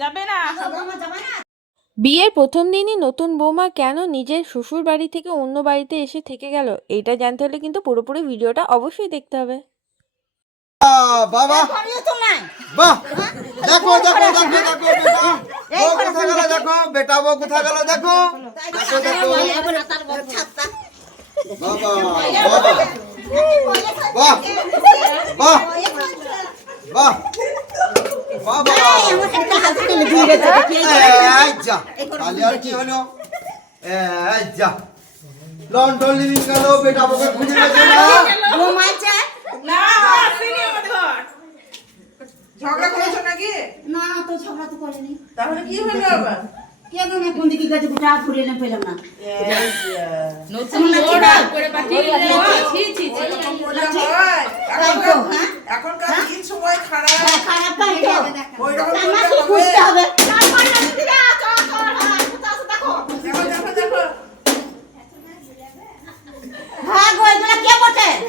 যাবে না। বিয়ের প্রথম দিনই নতুন বৌমা কেন নিজের শ্বশুর বাড়ি থেকে অন্য বাড়িতে এসে থেকে গেল? এটা জানতে হলে কিন্তু পুরোপুরি ভিডিওটা অবশ্যই দেখতে হবে। বাবা। বাহ। দেখো দেখো দেখো দেখো বউ কোথায় গেল দেখো। বেটা বউ কোথায় গেল দেখো। দেখো দেখো বাবা বাবা। বাহ বাহ বাহ বাবা যা তাহলে আর কি হলো? যা। লন্ডন লিভিং গেল বেটা বউকে খুঁজে পেয়েছে না? না আসেনি আমাদের ঘর ঝগড়া করেছ নাকি? না তো ঝগড়া তো করেনি। তাহলে কি হলো আবার? কে জানে কোন দিকে গেছে গোটা ঘুরে না পেলাম না। নতুন বড় করে ছি ছি ছি। হয়? এখনকার- হ্যাঁ? দিন সময় খারাপ। খারাপ কি হবে?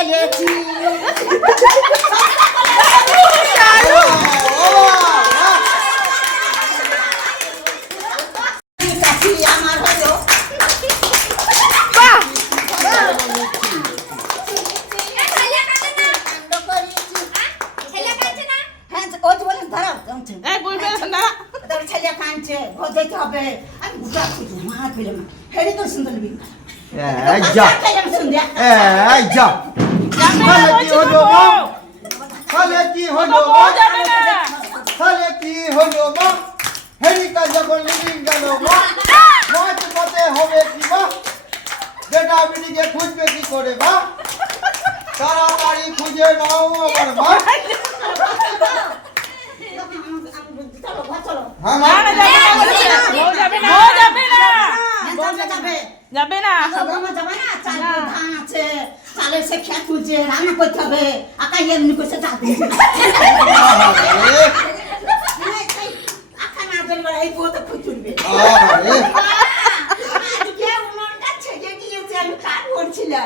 হারিয়ে ফেলেছি কাকি আমার হলো তাহলে কি হলো মা তাহলে কি হলো যাবে না। তাহলে কি হলো মা হেরিকা যখন লিভিং গেল মা মাছ পথে হবে কি বিটিকে খুঁজবে কি করে তাড়াতাড়ি খুঁজে নাও আমার মা যাবে না। যাবে না ধান সে খেত তুলছে রান্না করতে হবে আকা এমনি করছে চা আকা না দিলে এই বউ তো আরে করছিলাম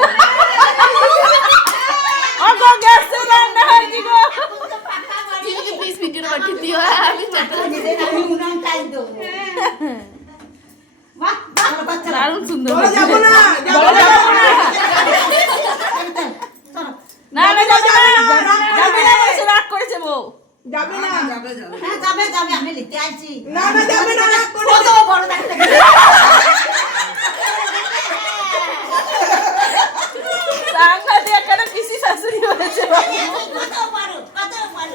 ও গো গ্যাস রান্না হয়ে গেল পাকা বাড়ি প্লিজ ভিডিও পাঠিয়ে দিও আমি আমি উনুনটাই দেবো বাহ ভালো বাচ্চা দারুণ সুন্দর বলো যাব না যাব বলো না। যাব না না না যাবে না যাবে না বলছে রাগ করেছে বউ যাবে না। যাবে যাবে হ্যাঁ যাবে যাবে আমি লিখতে আছি না না যাবে না কোন বড় দেখতে সাংঘাতে একটা পিসি শাশুড়ি হয়েছে বাবু। কত বড় কত বড়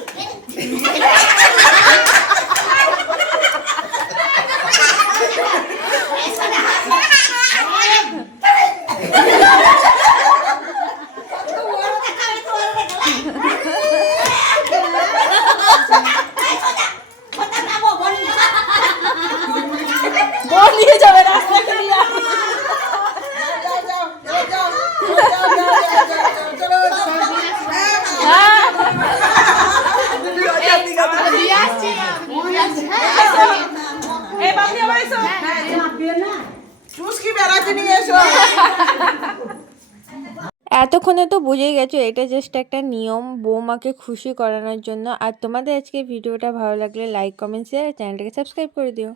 বউ নিয়ে যাবে রাস্তা ক্লিয়ার হ্যাঁ এই বাবু আমার এসো নিয়ে এসো। এতক্ষণে তো বুঝেই গেছো, এটা জাস্ট একটা নিয়ম বৌমাকে খুশি করানোর জন্য। আর তোমাদের আজকে ভিডিওটা ভালো লাগলে লাইক কমেন্ট শেয়ার চ্যানেলটাকে সাবস্ক্রাইব করে দিও।